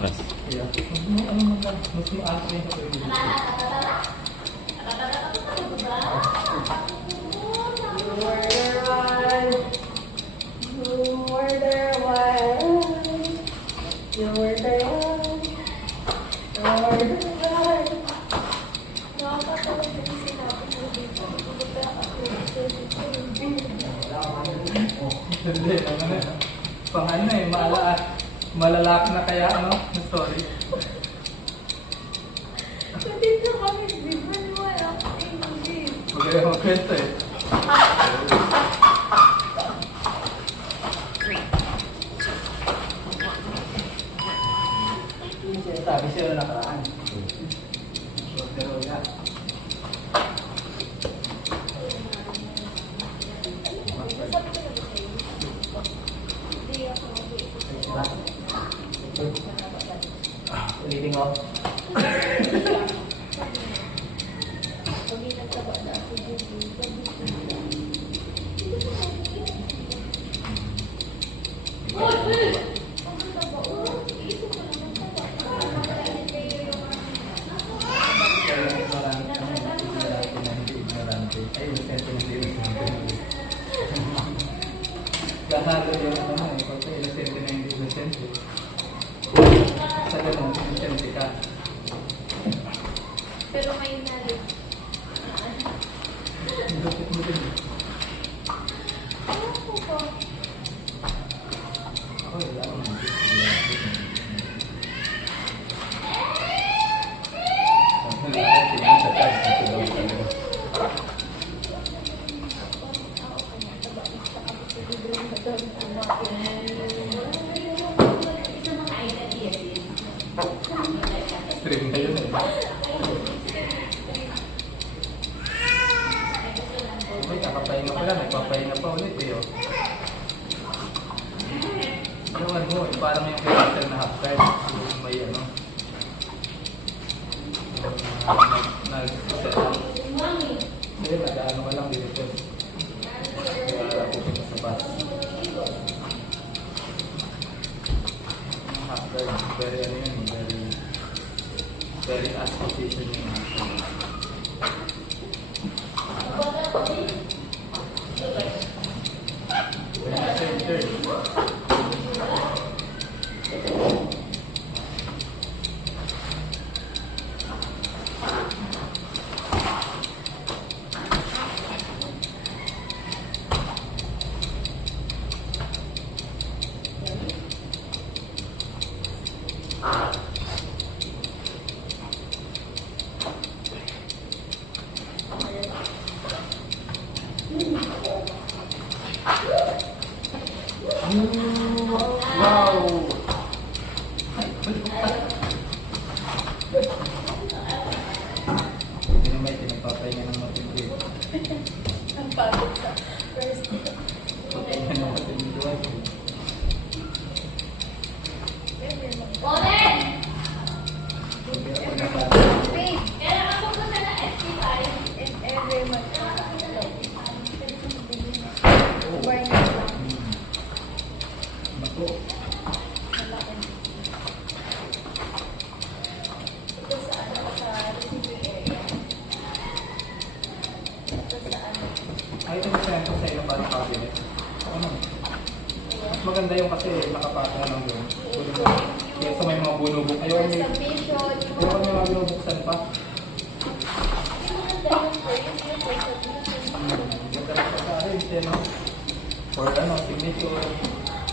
Mas. Iya. Ano man lang. Mas maasa rin sa pwede. Hindi, ano na. Pangan na eh, malalak na kaya ano, sorry. Dito kami, di ba wala akong English? Magaling ako kwento eh. Sabi siya na nakaraan. Pero yan. Ulitin ko. Gahalo yung ano eh, pag inosente na hindi inosente. Sa ganun, inosente ka. Pero may knowledge. Lupit mo din. Ano po po? Ako wala akong stream na yun eh. Uy, kakapahinga pa lang, nagpapahinga pa ulit eh. Oh. Yung ano eh, parang yung rehearsal na half time. May ano. Nag-set up. Hindi, nag-ano ka lang dito. Kaya pupunta sa bus. Half time, very ano yun, very ass position yun. Wow! Hindi naman pinagpapahinga ng matindi. Ang pagod sa first. Papahinga ng matindi doon. Oren! Hindi ako napapagod. Wait! Kaya nakapunta na ST5 and every month. Awareness lang. Naku. Ito sa ano, sa receiving area. Ito sa ano. Ay, ito yung sento sa iyo parang cabinet. Ano? Mas maganda yung kasi nakapata lang yun. Kaya sa may mga bunubok. Ayaw may Submission, may mga binubuksan pa. yung maganda yung frame, yung for submission. Ganda na sa akin. Sino? For ano, signature.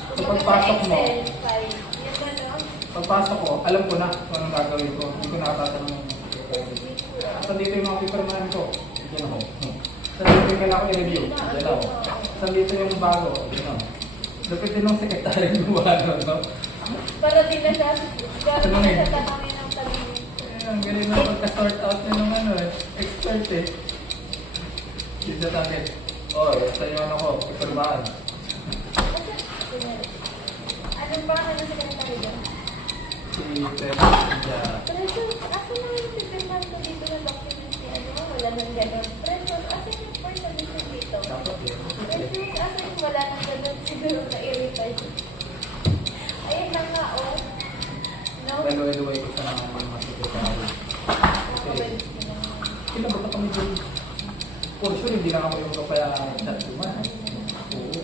So Yung sa pagpasok mo, Excel file. Yung ano, pagpasok ko, alam ko na kung anong gagawin ko. Hindi ko nakatatanong. Saan dito yung mga paperman ko? Diyan ako. Saan dito yung kailangan ko i-review? Diyan ako. Saan dito yung bago? Diyan ako. Dapat din ng sekretary gumawa nun, no? para din na siya, para Ano din eh? siya tanongin ng tanongin. Ang galing na pagka-sort out nyo ng ano eh. Expert eh. Hindi sa takit. Oh, sa'yo ano ko, ipermaan. Kasi, ano ba ano sa kanila dyan? Si Pedro Siya. Precious, asa na yung pipirman ko dito na documents ni ano? Wala nang gano'n. Precious, asa yung for submission dito? Dapat yun. Precious, asa yung wala nang gano'n? Siguro na-irritate. Ayun na nga, oh. No, LOLY ko sa mga secretary. Nakabalik sila. Kinabot na kami dun. For sure, hindi na ako yung kaya chat ko man. Oo.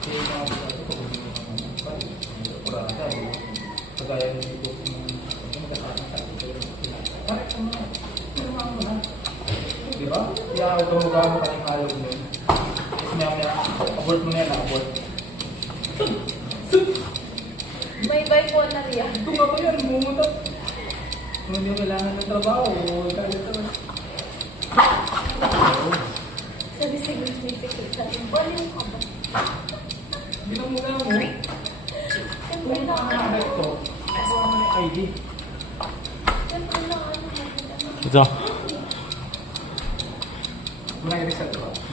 Kaya yung mga bata ko, kung hindi naman yung kaya. Kurata, kagaya ng ito, magkasama sa akin sa'yo. Parang kung mga, pinungan mo na. Diba? Kaya tumagawa mo ka ng ayaw mo yun. Tapos maya, abort mo na yan, abort. May bipolar yan. Kung ako yan, mumutot. Kung hindi mo kailangan ng trabaho, kaya naman. Sabi siguro may secretary. Baliw ka ba? Bilang muna mo, Siyempre kung na nakakabit ko, ako ang ID. Siyempre na ano. Ito.